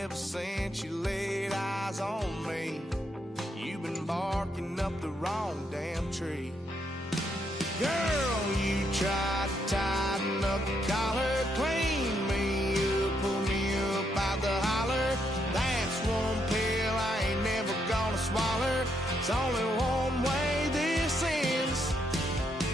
Ever since you laid eyes on me, you've been barking up the wrong damn tree. Girl, you tried to tighten up the collar, clean me up, pull me up out the holler. That's one pill I ain't never gonna swallow. It's only one way this ends.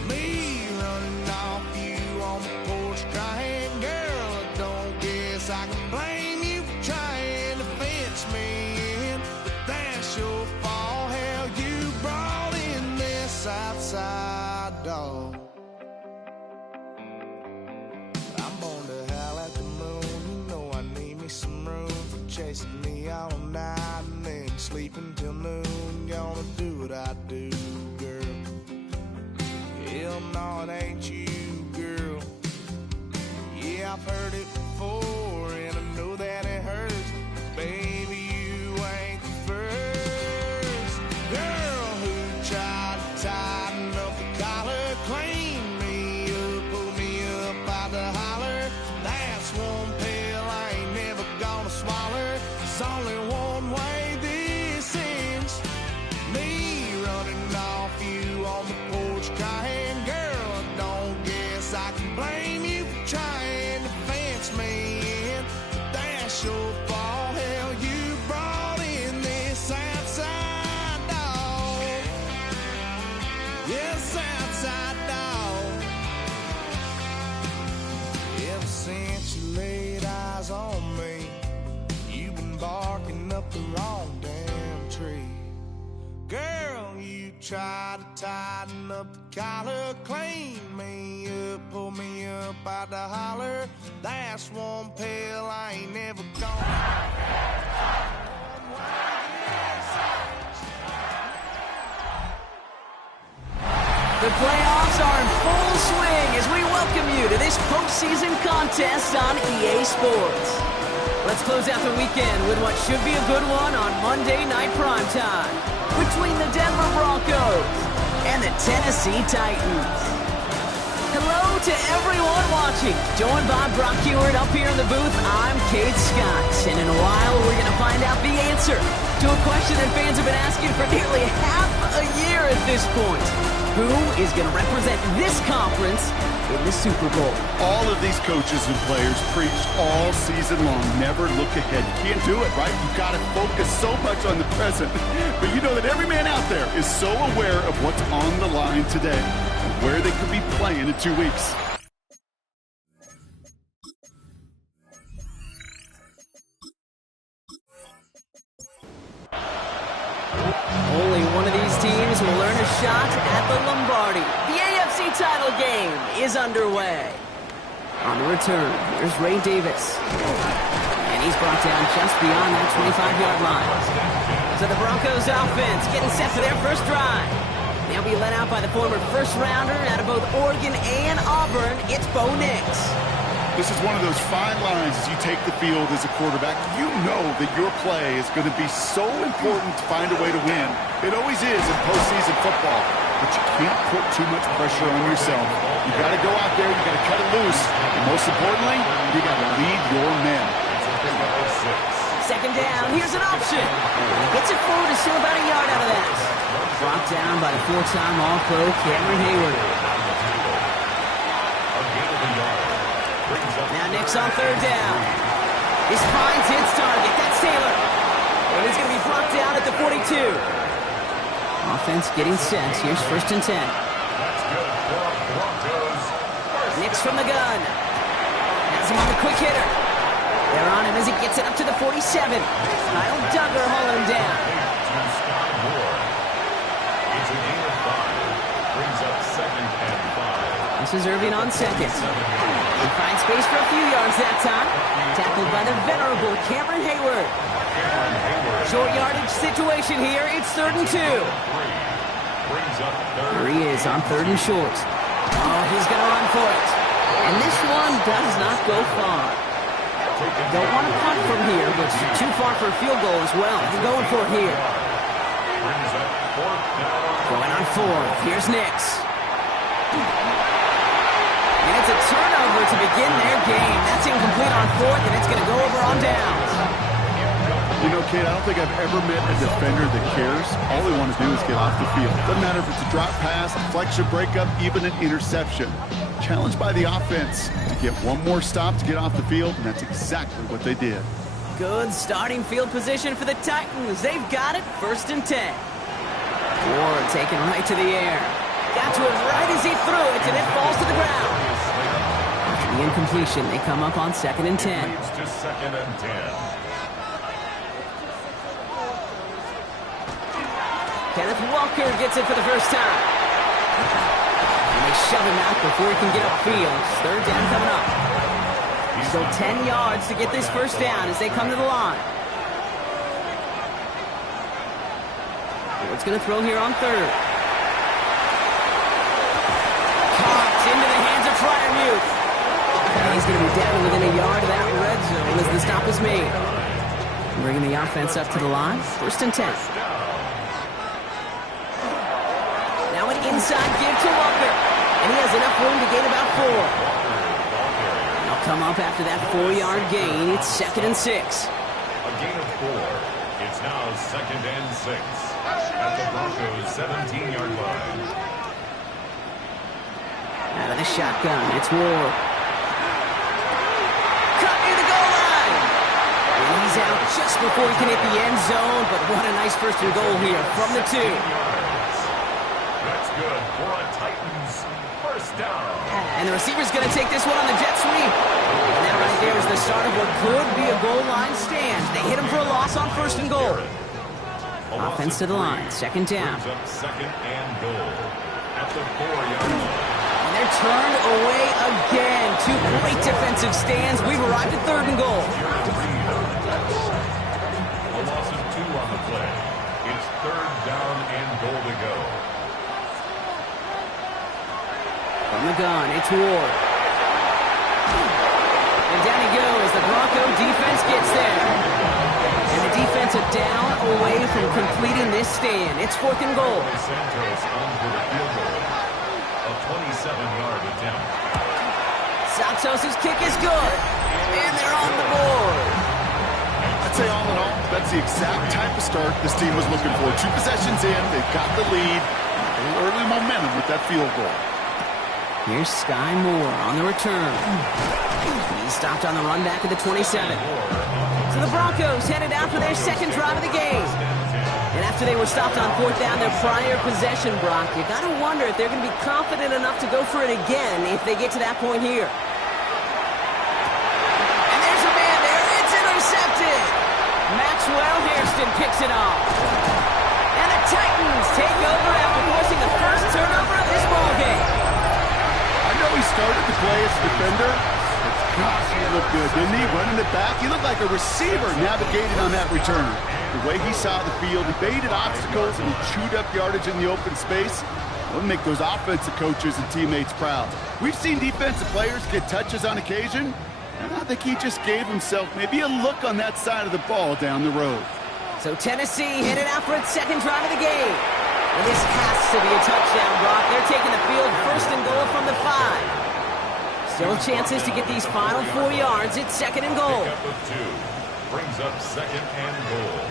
Me running off you on the porch crying. Girl, I don't guess I can blame you for trying to fence me in, but that's your fault. Hell, you brought in this outside dog. I'm born to howl at the moon. You know I need me some room for chasing me all night and then sleeping till noon. Gonna do what I do, girl. Hell no, it ain't you, girl. Yeah, I've heard it before and I know that it hurts. Baby, you ain't the first girl who tried to tighten up the collar, clean me up, pull me up out the holler. That's one pill I ain't never gonna swallow. It's only one way this ends. Me running off you on the porch crying. Girl, I don't guess I can blame you for trying to fence me in, but that's your fault. Hell, you brought in this outside dog. Yes, outside dog. Ever since you laid eyes on me, you've been barking up the wrong damn tree. Girl, you tried to tighten up the collar, clean me up, pull me up out the holler. That's one pill I ain't never gonna. The playoffs are in full swing as we welcome you to this postseason contest on EA Sports. Let's close out the weekend with what should be a good one on Monday Night Primetime between the Denver Broncos and the Tennessee Titans. Hello to everyone watching. Joined by Brock Ewart up here in the booth, I'm Kate Scott. And in a while, we're going to find out the answer to a question that fans have been asking for nearly half a year at this point. Who is going to represent this conference in the Super Bowl? All of these coaches and players preached all season long, never look ahead. You can't do it, right? You've got to focus so much on the present. But you know that every man out there is so aware of what's on the line today and where they could be playing in 2 weeks. Only one of these teams will earn a shot at the Lombardi. The AFC title game is underway. On the return, here's Ray Davis. And he's brought down just beyond that 25-yard line. So the Broncos offense getting set for their first drive. They'll be led out by the former first-rounder out of both Oregon and Auburn. It's Bo Nix. This is one of those fine lines as you take the field as a quarterback. You know that your play is going to be so important to find a way to win. It always is in postseason football, but you can't put too much pressure on yourself. You got to go out there, you got to cut it loose, and most importantly, you got to lead your men. Second down, here's an option. Gets it forward to still about a yard out of that. Brought down by the four-time All-Pro Cameron Hayward. Now Nix on third down. This finds its target. That's Taylor. And he's going to be brought down at the 42. Offense getting set. Here's first and 10. Nix from the gun. Has him on the quick hitter. They're on him as he gets it up to the 47. Kyle Duggar hauling him down. This is Irving on second. He finds space for a few yards that time. Tackled by the venerable Cameron Hayward. Short yardage situation here. It's 3rd and 2. Here he is on 3rd and short. Oh, he's going to run for it. And this one does not go far. Don't want to punt from here, but too far for a field goal as well. He's going for it here. Going on 4th. Here's Nix. And it's a turnover to begin their game. That's incomplete on 4th, and it's going to go over on downs. You know, Kate, I don't think I've ever met a defender that cares. All they want to do is get off the field. Doesn't matter if it's a drop pass, deflection, breakup, even an interception. Challenged by the offense to get one more stop to get off the field, and that's exactly what they did. Good starting field position for the Titans. They've got it, 1st and 10. Ward taken right to the air. Got to it right as he threw it, and it falls to the ground. After the incompletion, they come up on 2nd and 10. Leads to 2nd and 10. Kenneth Walker gets it for the first time. And they shove him out before he can get upfield. 3rd down coming up. Still 10 yards to get this first down as they come to the line. What's going to throw here on 3rd? Caught into the hands of Fryermuth. And he's going to be down within a yard of that red zone as the stop is made. Bringing the offense up to the line. 1st and 10. Now an inside give to Walker. And he has enough room to gain about 4. They'll come up after that 4-yard gain. It's 2nd and 6. A gain of 4. It's now 2nd and 6 at the Broncos' 17-yard line. Out of the shotgun, it's Ward. Cut near the goal line. And he's out just before he can hit the end zone, but what a nice 1st and goal here from the 2. That's good for a Titans 1st down. And the receiver's going to take this one on the jet sweep. And that right there is the start of what could be a goal line stand. They hit him for a loss on 1st and goal. Offense to the line, 2nd down. Up 2nd and goal at the 4-yard line. And they're turned away again. 2 great defensive stands. We've arrived at 3rd and goal. A loss of 2 on the play. It's 3rd down and goal to go. From the gun, it's Ward. And down he goes. The Bronco defense gets there. And the defense are down away from completing this stand. It's 4th and goal. Santos on for the field goal. A 27-yard attempt. Santos' kick is good. And they're on the board. I'd say all in all, that's the exact type of start this team was looking for. 2 possessions in, they've got the lead. A little early momentum with that field goal. Here's Sky Moore on the return. He stopped on the run back at the 27. So the Broncos headed out for their 2nd drive of the game. And after they were stopped on 4th down, their prior possession, Brock, you got to wonder if they're going to be confident enough to go for it again if they get to that point here. And there's a man there. It's intercepted. Maxwell Hairston picks it off. And the Titans take over after forcing the first turnover of this ballgame. I know he started the play as a defender. Gosh, he looked good, didn't he? Running it back. He looked like a receiver navigating on that return. The way he saw the field, he baited obstacles and he chewed up yardage in the open space. It'll make those offensive coaches and teammates proud. We've seen defensive players get touches on occasion, and I think he just gave himself maybe a look on that side of the ball down the road. So Tennessee headed out for its 2nd drive of the game. And this has to be a touchdown, Brock. They're taking the field 1st and goal from the 5. Still chances to get these final 4 yards. It's 2nd and goal. Pickup of 2 brings up 2nd and goal.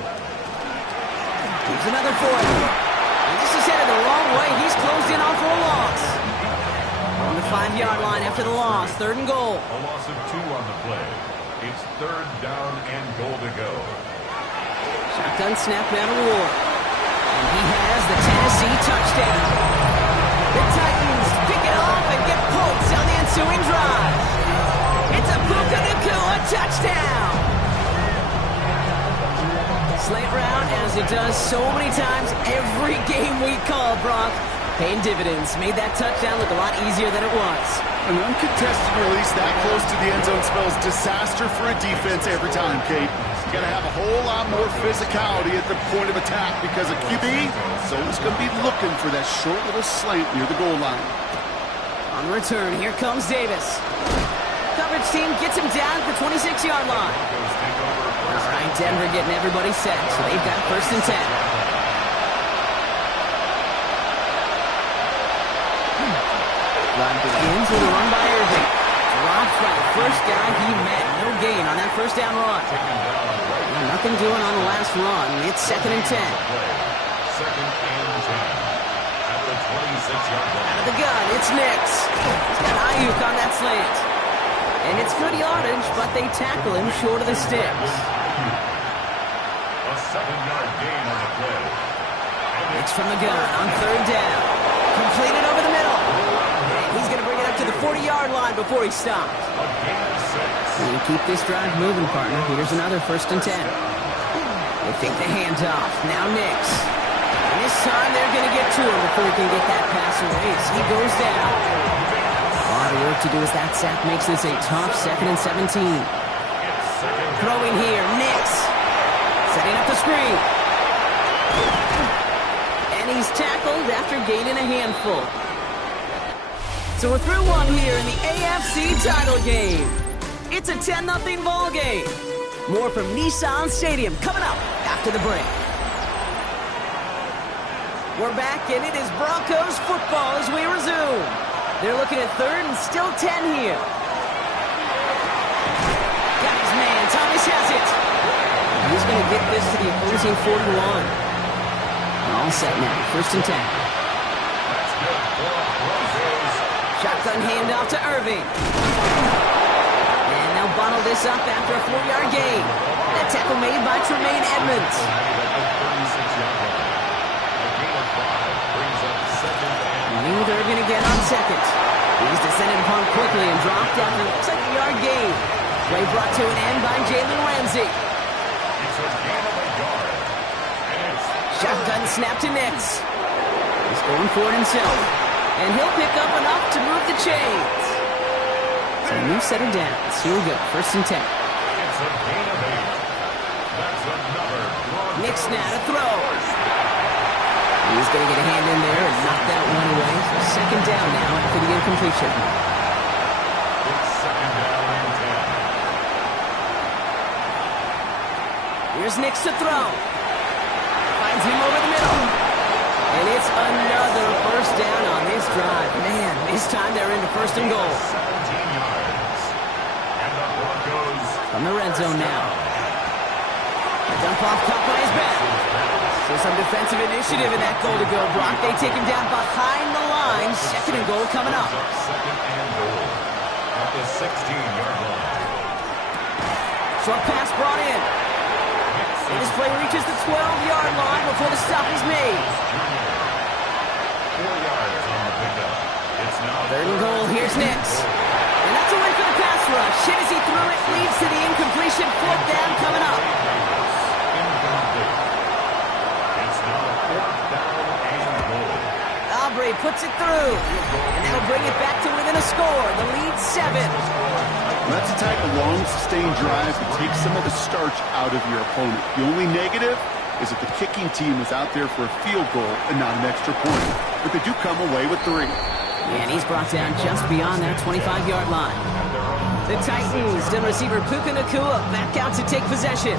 Here's another 4. And this is headed the wrong way. He's closed in on for a loss. On the 5-yard line after the loss, 3rd and goal. A loss of 2 on the play. It's 3rd down and goal to go. Shotgun snap now to Ward. And he has the Tennessee touchdown. The Titans pick it off and get points on the ensuing drive. It's a Puka Nacua touchdown. Slant route, as it does so many times every game we call, Brock. Paying dividends. Made that touchdown look a lot easier than it was. An uncontested release that close to the end zone spells disaster for a defense every time, Kate. You got to have a whole lot more physicality at the point of attack because a QB is always going to be looking for that short little slant near the goal line. On the return, here comes Davis. Coverage team gets him down at the 26-yard line. All right, Denver getting everybody set, so they've got 1st and 10. Drive begins with a run by Irving. Drop That's right, first guy he met. No gain on that first down run. Well, nothing doing on the last run. It's 2nd and 10. Second and 10. At the 26-yard line. Out of the gun, it's Nix. He's got Ayuk on that slant. And it's good yardage, but they tackle him short of the sticks. A 7-yard gain on the play. Nix from the gun on 3rd down. Completed over the middle. And he's going to bring it up to the 40-yard line before he stops. A gain of 6. You keep this drive moving, partner. Here's another 1st and 10. They fake the handoff. Now Nix. And this time they're going to get to him before he can get that pass away. So he goes down. A lot of work to do as that sack makes this a tough 2nd and 17. Throwing here, Nix. Setting up the screen. And he's tackled after gaining a handful. So we're through one here in the AFC title game. It's a 10-0 ball game. More from Nissan Stadium coming up after the break. We're back, and it is Broncos football as we resume. They're looking at 3rd and still 10 here. Got his man. Thomas has it. He's going to get this to the opposing 41. All set now. 1st and 10. Shotgun handoff to Irving. And they'll bottle this up after a 4-yard gain. That tackle made by Tremaine Edmonds. Running with Irving again on 2nd. He's descended upon quickly and dropped after looks like a yard gain. Play brought to an end by Jalen Ramsey. Shotgun snap to Nix. He's going for it himself. And he'll pick up enough to move the chains. So a new set of downs. Here we go. 1st and 10. It's a gain of 8. That's another Broncos. Nix now to throw. He's going to get a hand in there and knock that one away. So 2nd down now after the incompletion. It's 2nd down and 10. Here's Nix to throw. Finds him over the middle. And it's another 1st down on this drive. Man, this time they're into 1st and goal. 17 yards. And the Broncos From the red zone now. A dump off caught by his back. So some defensive initiative in that goal to go. Brock, they take him down behind the line. 2nd and goal coming up. 2nd and goal at the 16-yard line. Short pass brought in. And this play reaches the 12-yard line before the stop is made. 4 yards on the pickup. It's now 3rd and goal. Here's Nix. And that's a win for the pass rush. Hit as he threw it. Leads to the incompletion. 4th down coming up. incomplete. It's now 4th down and goal. Aubrey puts it through. And that'll bring it back to within a score. The lead 7. That's a type of long, sustained drive that takes some of the starch out of your opponent. The only negative is that the kicking team was out there for a field goal and not an extra point. But they do come away with 3. And he's brought down just beyond that 25-yard line. The Titans, then receiver Puka Nacua back out to take possession.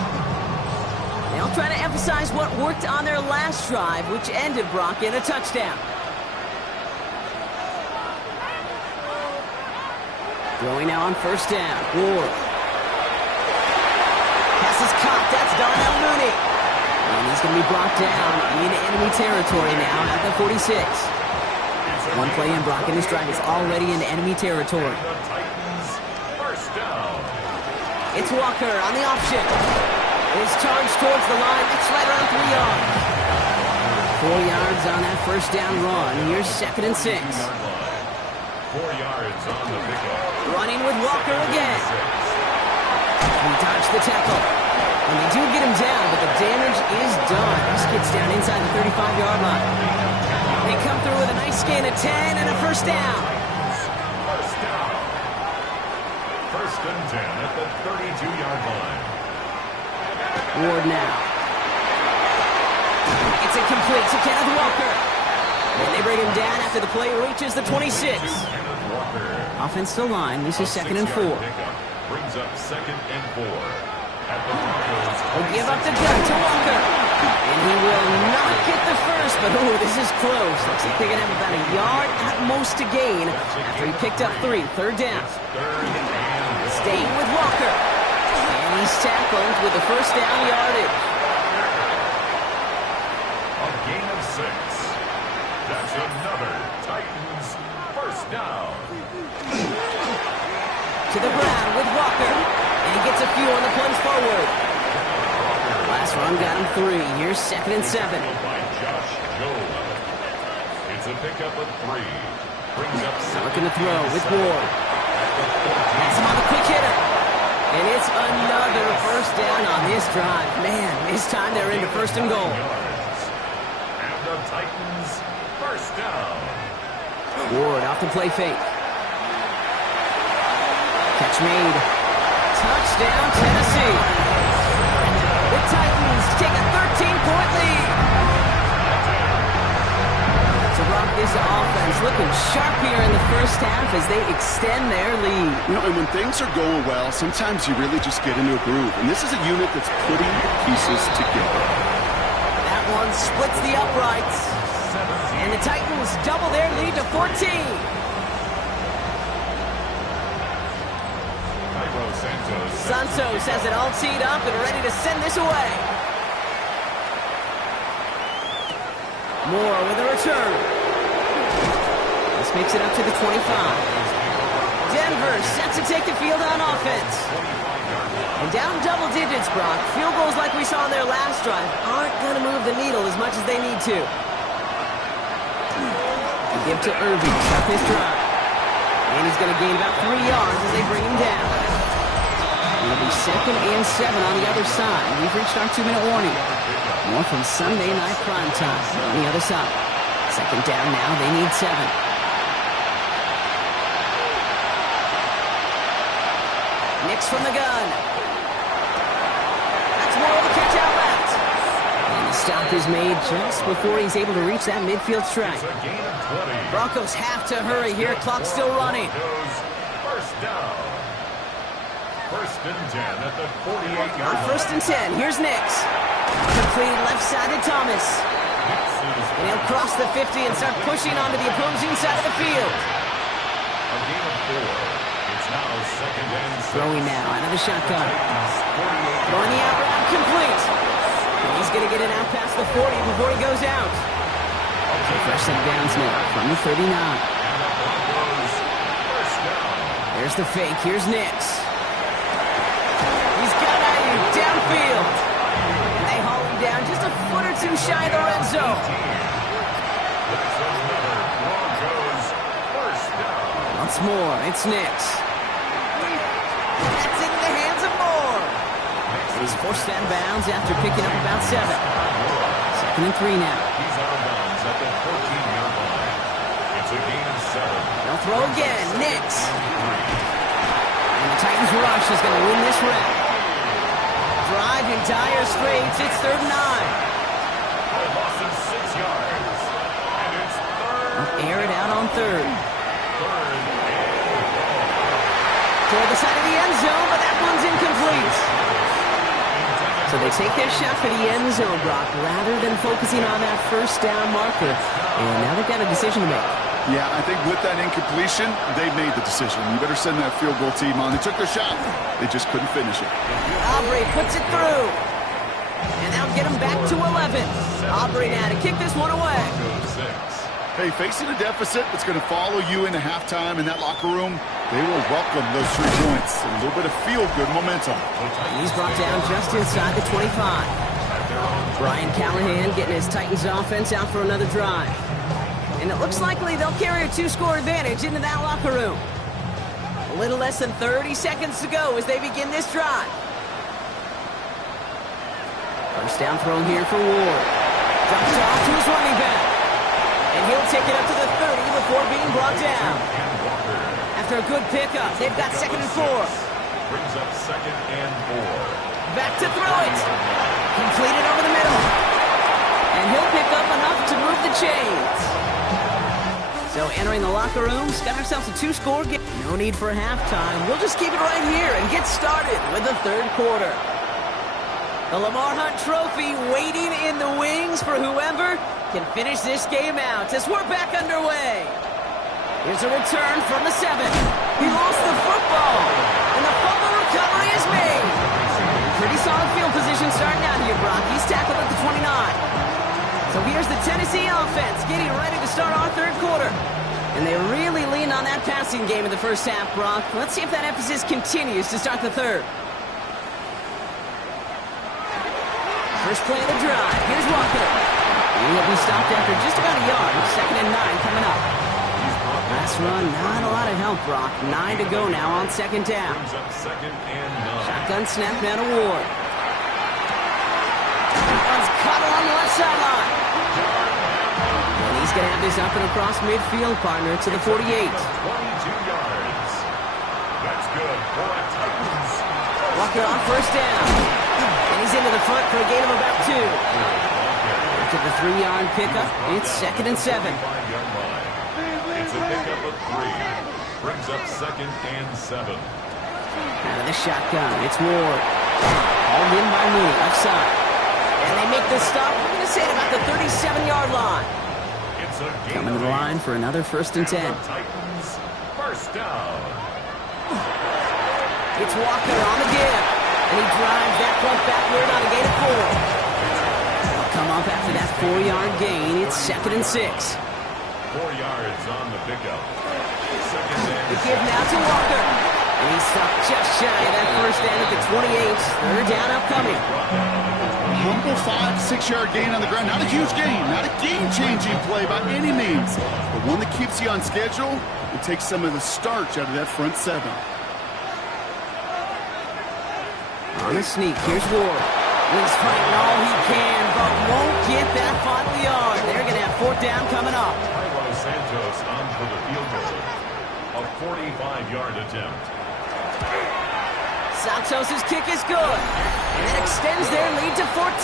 They'll try to emphasize what worked on their last drive, which ended Brock in a touchdown. Throwing now on 1st down. Ward. Pass is caught. That's Darnell Mooney. And he's going to be brought down in enemy territory now at the 46. One play in, Brock, and this drive is already in enemy territory. The Titans, 1st down. It's Walker on the option. His charge towards the line. It's right around 3 yards. 4 yards on that 1st down run. Here's 2nd and 6. 4 yards on the pickup. Running with Walker again. He dodged the tackle. And they do get him down, but the damage is done. This gets down inside the 35-yard line. They come through with a nice gain of 10 and a 1st down. 1st down. 1st and 10 at the 32-yard line. Ward now. It's incomplete to Kenneth Walker. And they bring him down after the play reaches the 26. Offensive line, this is 2nd and 4. Brings up 2nd and 4. He'll give up the gun to Walker. And he will not get the first, but oh, this is close. Looks like they're going to have about a yard at most to gain after he picked up 3. Third down. Staying with Walker. And he's tackled with the first down yardage. A gain of 6. That's another Titans first down. To the ground with Walker. And he gets a few on the plunge forward. Last run got him 3. Here's 2nd and 7. By Josh Jobe. It's a pickup of 3. Brings up 7. Looking to throw with Ward. That's him on the quick hitter. And it's another first down on this drive. Man, this time they're into 1st and goal. And the Titans first down. Ward off the play fake. Catch made. Touchdown, Tennessee. The Titans take a 13-point lead. To rock this offense, looking sharp here in the first half as they extend their lead. You know, and when things are going well, sometimes you really just get into a groove. And this is a unit that's putting pieces together. That one splits the uprights. And the Titans double their lead to 14. Santos has it all teed up and ready to send this away. Moore with a return. This makes it up to the 25. Denver set to take the field on offense. And down double digits, Brock. Field goals like we saw on their last drive aren't going to move the needle as much as they need to. They give to Irving, start this drive. And he's going to gain about 3 yards as they bring him down. It'll be 2nd and 7 on the other side. We've reached our 2-minute warning. More from Sunday night prime time on the other side. 2nd down now, they need 7. Nix from the gun. That's Moore with a catch out left. And the stop is made just before he's able to reach that midfield strike. Broncos have to hurry here. Clock's still running. First down. 1st and 10 at the 48-yard On 1st and 10, here's Nix. Completed left-sided Thomas. And he'll cross the 50 and start pushing onto the opposing side of the field. A gain of 4. It's now 2nd and 6. Throwing now out of the shotgun. Throwing the out route complete. And he's going to get it out past the 40 before he goes out. Fresh set of downs now from the 39. There's the fake. Here's Nix. He's got Ayuk downfield. And they haul him down just a foot or 2 shy of the red zone. Once more, it's Nix. That's in the hands of Moore. He's forced out of bounds after picking up about 7. 2nd and 3 now. He's out of bounds at the 14-yard line. It's a gain of 7. They'll throw again. Nix. And the Titans rush is going to win this round. Drive in dire straits. It's 3rd and 9. A loss of 6 yards. And it's 3rd. They'll air it out on 3rd. 3rd. Toward the side of the end zone, but that one's incomplete. So they take their shot for the end zone, Brock, rather than focusing on that first down marker. And now they've got a decision to make. Yeah, I think with that incompletion, they made the decision. You better send that field goal team on. They took their shot. They just couldn't finish it. Aubrey puts it through. And that'll get them back to 11. Aubrey now to kick this one away. Hey, facing a deficit that's going to follow you into halftime in that locker room, they will welcome those 3 points and a little bit of feel-good momentum. And he's brought down just inside the 25. Brian Callahan getting his Titans offense out for another drive. And it looks likely they'll carry a 2-score advantage into that locker room. A little less than 30 seconds to go as they begin this drive. First down throw here for Ward. Drops off to his running back. And he'll take it up to the 30 before being brought down. After a good pickup, they've got 2nd and 4. Brings up 2nd and 4. Back to throw it. Completed over the middle. And he'll pick up enough to move the chains. So entering the locker room, got ourselves a 2-score game. No need for halftime. We'll just keep it right here and get started with the 3rd quarter. The Lamar Hunt Trophy waiting in the wings for whoever can finish this game out as we're back underway. Here's a return from the 7. He lost the football, and the fumble recovery is made. Pretty solid field position starting out here, Brock. He's tackled at the 29. So here's the Tennessee offense getting ready to start our third quarter. And they really leaned on that passing game in the first half, Brock. Let's see if that emphasis continues to start the third. First play of the drive. Here's Walker. He'll be stopped after just about a yard. 2nd and 9 coming up. Last run, not a lot of help, Brock. 9 to go now on 2nd down. Shotgun snap now to Ward. That one's caught along the left sideline. And he's going to have this up and across midfield, partner, to the 48. 22 yards. That's good for the Titans. Walker on first down. And he's into the front for a gain of about 2. After the 3-yard pickup, it's 2nd and 7. It's a pickup of 3. Brings up 2nd and 7. Out of the shotgun, it's Ward. Hauled in by Mooney, left side. And they make the stop, we're going to say at about the 37-yard line. It's a Coming to the line for another 1st and 10. Titans, first down. It's Walker on the give. And he drives that front backward on a gain of 4. They'll come up after that 4-yard gain. It's 2nd and 6. 4 yards on the pickup. 2nd and The give now to Walker. And he's stopped just shy of that first down at the 28. 3rd down upcoming. Humble 5-6-yard gain on the ground. Not a huge gain, not a game-changing play by any means, but one that keeps you on schedule and takes some of the starch out of that front 7. On the sneak, here's Ward. He's fighting all he can, but won't get that final yard. They're going to have 4th down coming up. Santos on for the field goal. A 45-yard attempt. Santos' kick is good. And that extends their lead to 14.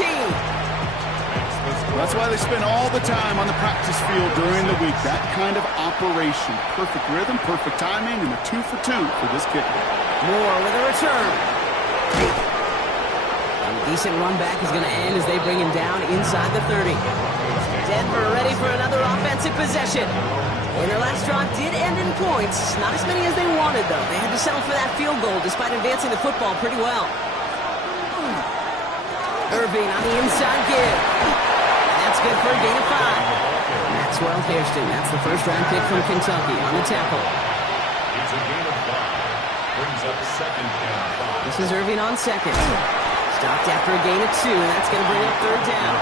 That's why they spend all the time on the practice field during the week. That kind of operation. Perfect rhythm, perfect timing, and a 2 for 2 for this kicker. Moore with a return. And a decent run back is going to end as they bring him down inside the 30. Denver ready for another offensive possession. And their last drive did end in points. Not as many as they wanted, though. They had to settle for that field goal despite advancing the football pretty well. Irving on the inside give. And that's good for a gain of 5. Maxwell Hairston, that's the first-round pick from Kentucky on the tackle. It's a gain of 5. Brings up 2nd and 5. This is Irving on 2nd. Stopped after a gain of 2, and that's going to bring up 3rd down.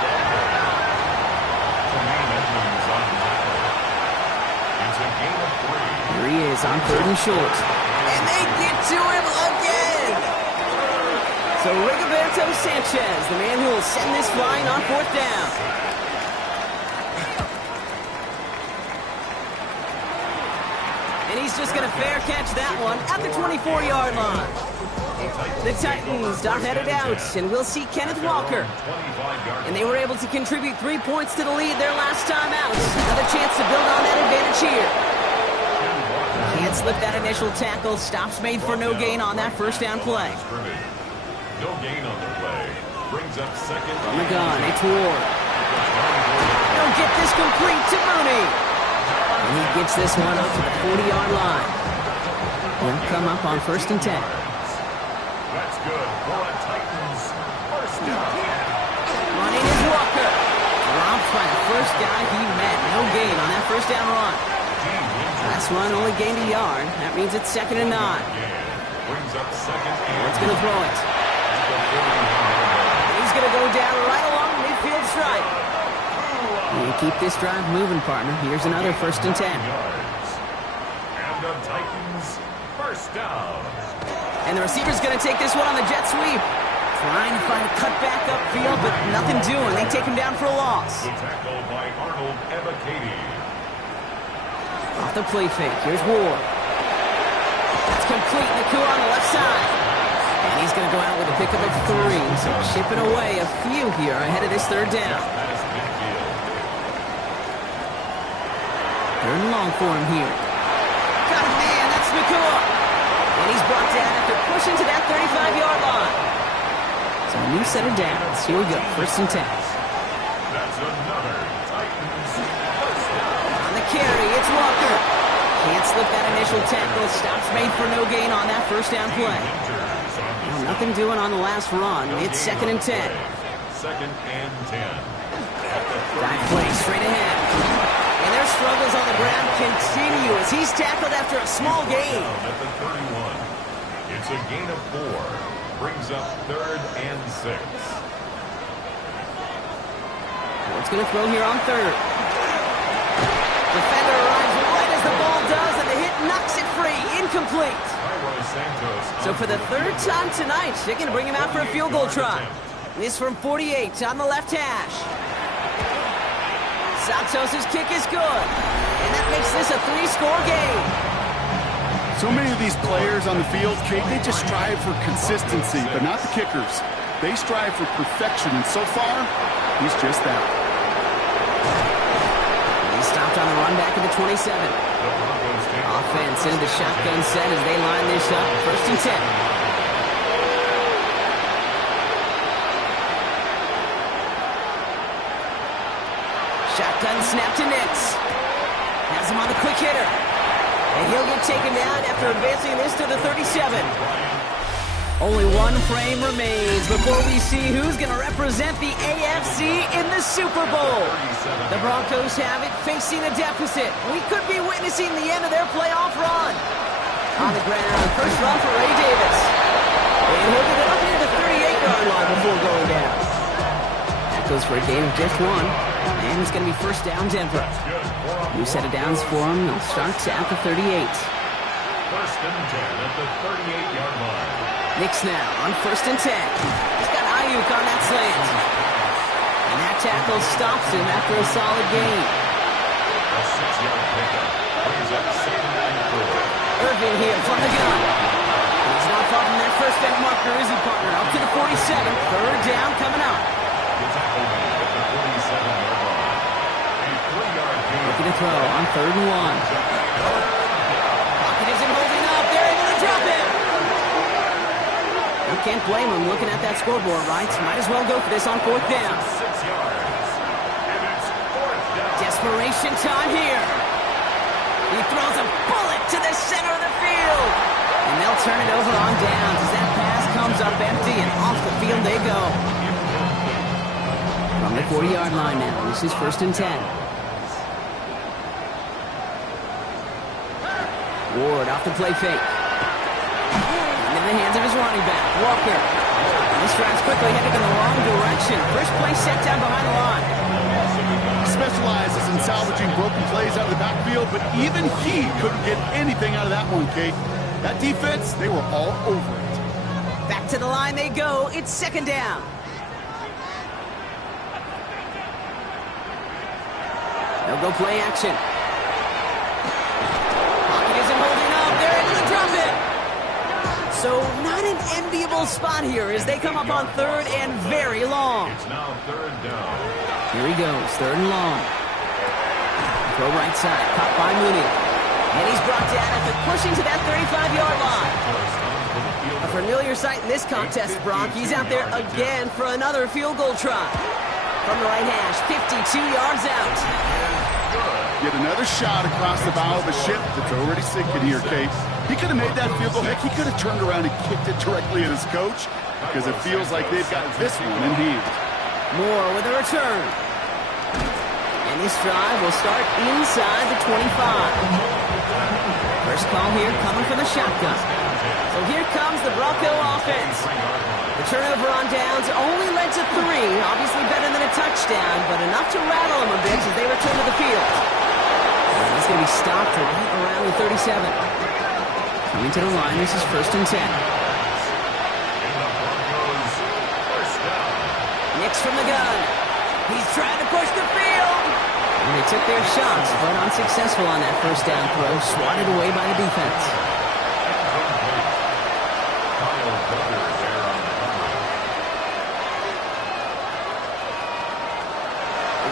Here he is on 3rd and short. And they get to him again! So Rigoberto Sanchez, the man who will send this flying on 4th down. And he's just going to fair catch that one at the 24-yard line. The Titans are headed out, and we'll see Kenneth Walker. And they were able to contribute 3 points to the lead their last time out. Another chance to build on that advantage here. Can't slip that initial tackle. Stops made for no gain on that first down play. No gain on the play. Brings up 2nd. On the gun, it's Ward. They'll get this complete to Mooney. And he gets this one up to the 40-yard line. He'll come up on 1st and 10. That's good for a Titans first down. Running is Walker. Dropped by the first guy he met. No gain on that first down run. Last run only gained a yard. That means it's 2nd and 9. Brings up 2nd and Ward's going to throw it. He's going to go down right along midfield stripe. You keep this drive moving, partner. Here's another 1st and 10. And the Titans first down. And the receiver's going to take this one on the jet sweep. Trying to find a cutback upfield, but nothing doing. They take him down for a loss. The tackle by Arnold Ebiketie. Off the play fake. Here's Ward. That's complete. Nakua on the left side. And he's going to go out with a pickup of 3. So chipping away a few here ahead of this 3rd down. 3rd and long for him here. Got a man. That's Nakua. And he's brought down after pushing to that 35-yard line. So a new set of downs. Here we go, 1st and 10. That's another Titans first down. On the carry, it's Walker. Can't slip that initial tackle. Stops made for no gain on that 1st down play. Well, nothing doing on the last run. It's 2nd and 10. 2nd and 10. Dive play straight ahead. And their struggles on the ground continue as he's tackled after a small gain. At the 31. It's a gain of 4. Brings up 3rd and 6. What's going to throw here on 3rd? Defender arrives right as the ball does, and the hit knocks it free. Incomplete. So for the 3rd time tonight, they're going to bring him out for a field goal try. This from 48 on the left hash. Santos' kick is good, and that makes this a 3-score game. So many of these players on the field, Kate, they just strive for consistency, but not the kickers. They strive for perfection, and so far, he's just that. He stopped on the run back at the 27. Offense into the shotgun set as they line this up. 1st and 10. Shotgun snap to Nix. Has him on the quick hitter. And he'll get taken down after advancing this to the 37. Only one frame remains before we see who's going to represent the AFC in the Super Bowl. The Broncos have it, facing a deficit. We could be witnessing the end of their playoff run. On the ground, first run for Ray Davis. And he'll get it up near the 38-yard line before going down. That goes for a gain of just 1. And it's going to be 1st down Denver. New set of downs for him. They'll start at the 38. 1st and 10 at the 38-yard line. Nix now on 1st and 10. He's got Ayuk on that slant. And that tackle stops him after a solid gain. A 6-yard pickup brings up 2nd and 4. Irvin here from the gun. He's not far from that 1st down marker, is he, partner? Up to the 47. 3rd down coming up. The tackle made at the 47-yard line. A 3-yard gain. Looking to throw on 3rd and 1. Pocket isn't holding up. They're able to drop it. You can't blame him looking at that scoreboard, right? Might as well go for this on 4th down. 6 yards. And it's 4th down. Desperation time here. He throws a bullet to the center of the field. And they'll turn it over on downs as that pass comes up empty, and off the field they go. From the 40-yard line now, this is 1st and 10. Ward off the play fake. In the hands of his running back, Walker. And this drive's quickly headed in the wrong direction. First play set down behind the line. Specializes in salvaging broken plays out of the backfield, but even he couldn't get anything out of that one, Kate. That defense, they were all over it. Back to the line they go. It's 2nd down. They'll go play action. Pocket isn't holding up. They're able to drop it. So not an enviable spot here as they come up on 3rd and very long. It's now 3rd down. Here he goes, 3rd and long. Throw right side, caught by Mooney. And he's brought down after pushing to that 35-yard line. A familiar sight in this contest, Brock. He's out there again for another field goal try. From the right hash, 52 yards out. Get another shot across the bow of a ship that's already sinking here, Kate. He could have made that field goal. Heck, he could have turned around and kicked it directly at his coach because it feels like they've got this one in hand. Moore with a return. And this drive will start inside the 25. First call here coming from the shotgun. So here comes the Bronco offense. The turnover on downs only led to 3. Obviously better than a touchdown, but enough to rattle them a bit as they return to the field. And he's going to be stopped right around the 37. Coming to the line, this is 1st and 10. Nix from the gun. He's trying to push the field. And they took their shots, but unsuccessful on that 1st down throw. Swatted away by the defense.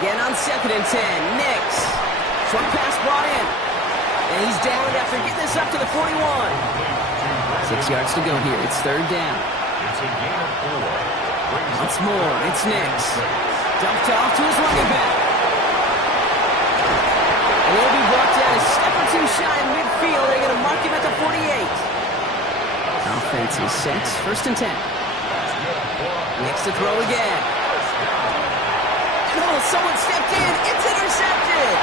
Again on 2nd and 10. Nix. Short pass brought in. And he's down after getting this up to the 41. 6 yards to go here. It's 3rd down. It's a gain of 4. Brings Once more, it's Nix. Dumped off to his running back. And he'll be brought down a step or two shy in midfield. They're going to mark him at the 48. Offense is set. First and 10. Nix to throw again. And someone stepped in. It's intercepted.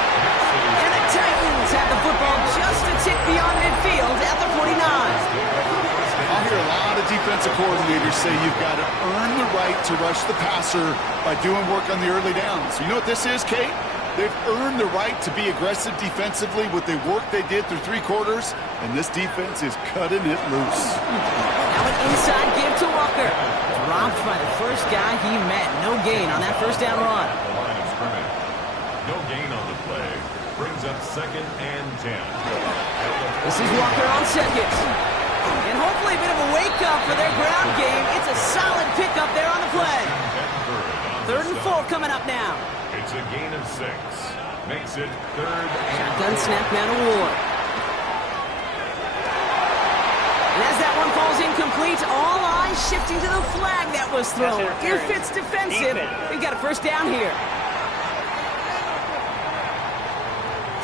And the Titans have the football just a tick beyond midfield at the 49. I hear a lot of defensive coordinators say you've got to earn the right to rush the passer by doing work on the early downs. You know what this is, Kate? They've earned the right to be aggressive defensively with the work they did through 3 quarters, and this defense is cutting it loose. Now an inside give to Walker. Dropped by the first guy he met. No gain on that first down run. Line of scrimmage. No gain on the play. Brings up 2nd and 10. This is Walker on second. And hopefully a bit of a wake-up for their ground game. It's a solid pickup there on the play. 3rd and 4 coming up now. It's a gain of 6. Makes it 3rd and Shotgun snap now to Ward. And as that one falls incomplete, all eyes shifting to the flag that was thrown. If it's defensive, we've got a first down here.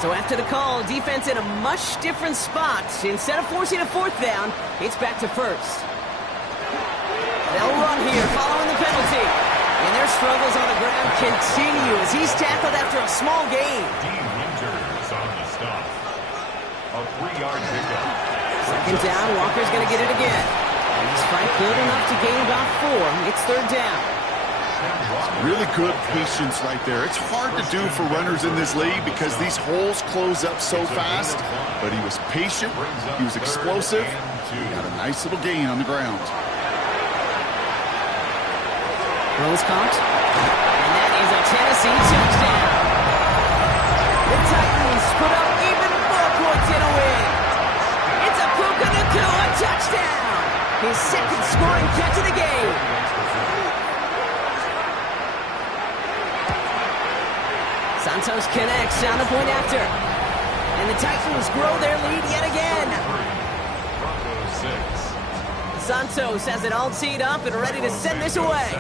So after the call, defense in a much different spot. Instead of forcing a 4th down, it's back to 1st. They'll run here following the penalty. And their struggles on the ground continue as he's tackled after a small gain. Winters on the stop. A 3-yard pickup. 2nd down, Walker's going to get it again. And this fight good enough to gain about 4. It's 3rd down. Really good patience right there. It's hard to do for runners in this league because these holes close up so fast. But he was patient. He was explosive. He got a nice little gain on the ground. Throws caught. And that is a Tennessee touchdown. The Titans put up even more points in a win. It's a Puka Nacua touchdown. His 2nd scoring catch of the game. Santos connects down the point after. And the Titans grow their lead yet again. Broncos 6. Santos has it all teed up and ready to send this away.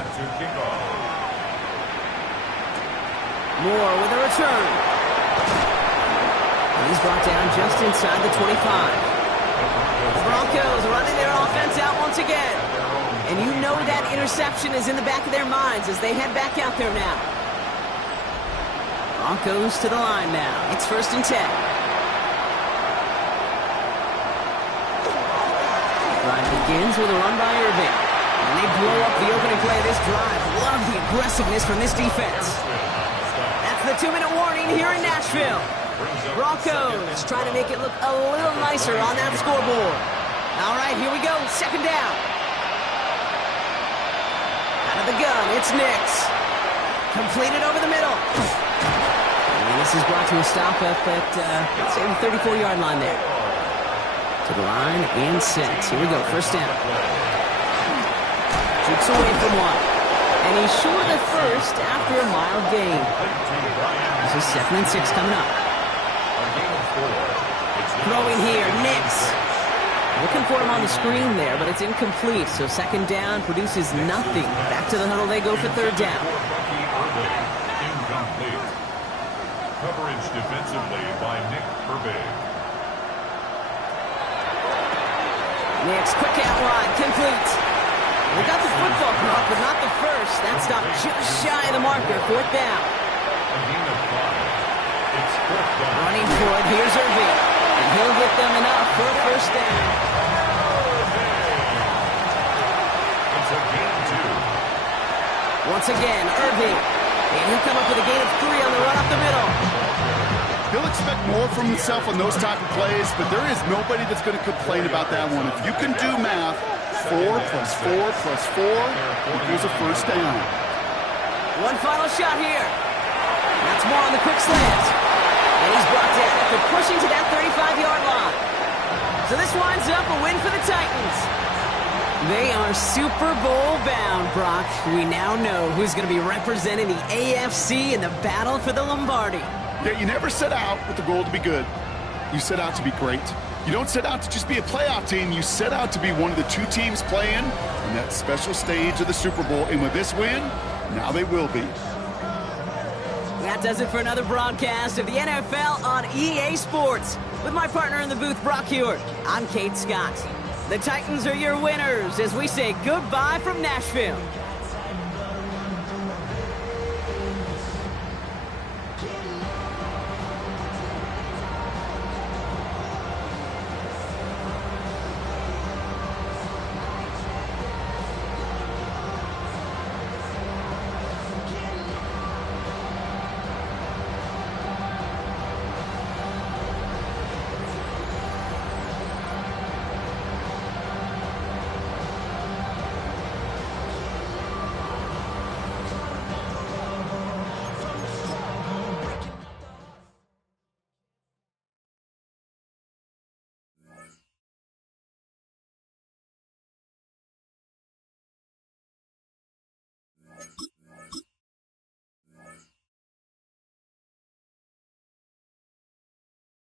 Moore with a return. And he's brought down just inside the 25. The Broncos running their offense out once again. And you know that interception is in the back of their minds as they head back out there now. Broncos to the line now. It's 1st and 10. Drive begins with a run by Irving. And they blow up the opening play of this drive. Love the aggressiveness from this defense. That's the 2-minute warning here in Nashville. Broncos trying to make it look a little nicer on that scoreboard. All right, here we go. 2nd down. Out of the gun, it's Nix. Completed over the middle. And this is brought to a stop up at, let's say, the 34-yard line there. To the line and set. Here we go, 1st down. Shoots away from one. And he's short of 1st after a mild gain. This is 2nd and 6 coming up. Throwing here, Nix. Looking for him on the screen there, but it's incomplete. So 2nd down produces nothing. Back to the huddle they go for 3rd down. Incomplete. Coverage defensively by Nick Herbig. Nix, quick out wide, complete. We got the football caught, but not the first. That stopped just shy of the marker. 4th down. A gain of 5. It's 4th down. Running for it, here's Irving. And he'll get them enough for a 1st down. It's a gain of 2. Once again, Irving. And he'll come up with a gain of 3 on the run up the middle. He'll expect more from himself on those type of plays, but there is nobody that's going to complain about that one. If you can do math, 4 plus 4 plus 4 equals a 1st down. One final shot here. That's more on the quick slant. And he's brought down after pushing to that 35-yard line. So this winds up a win for the Titans. They are Super Bowl bound, Brock. We now know who's going to be representing the AFC in the battle for the Lombardi. Yeah, you never set out with the goal to be good. You set out to be great. You don't set out to just be a playoff team. You set out to be one of the two teams playing in that special stage of the Super Bowl. And with this win, now they will be. That does it for another broadcast of the NFL on EA Sports. With my partner in the booth, Brock Hewitt, I'm Kate Scott. The Titans are your winners as we say goodbye from Nashville.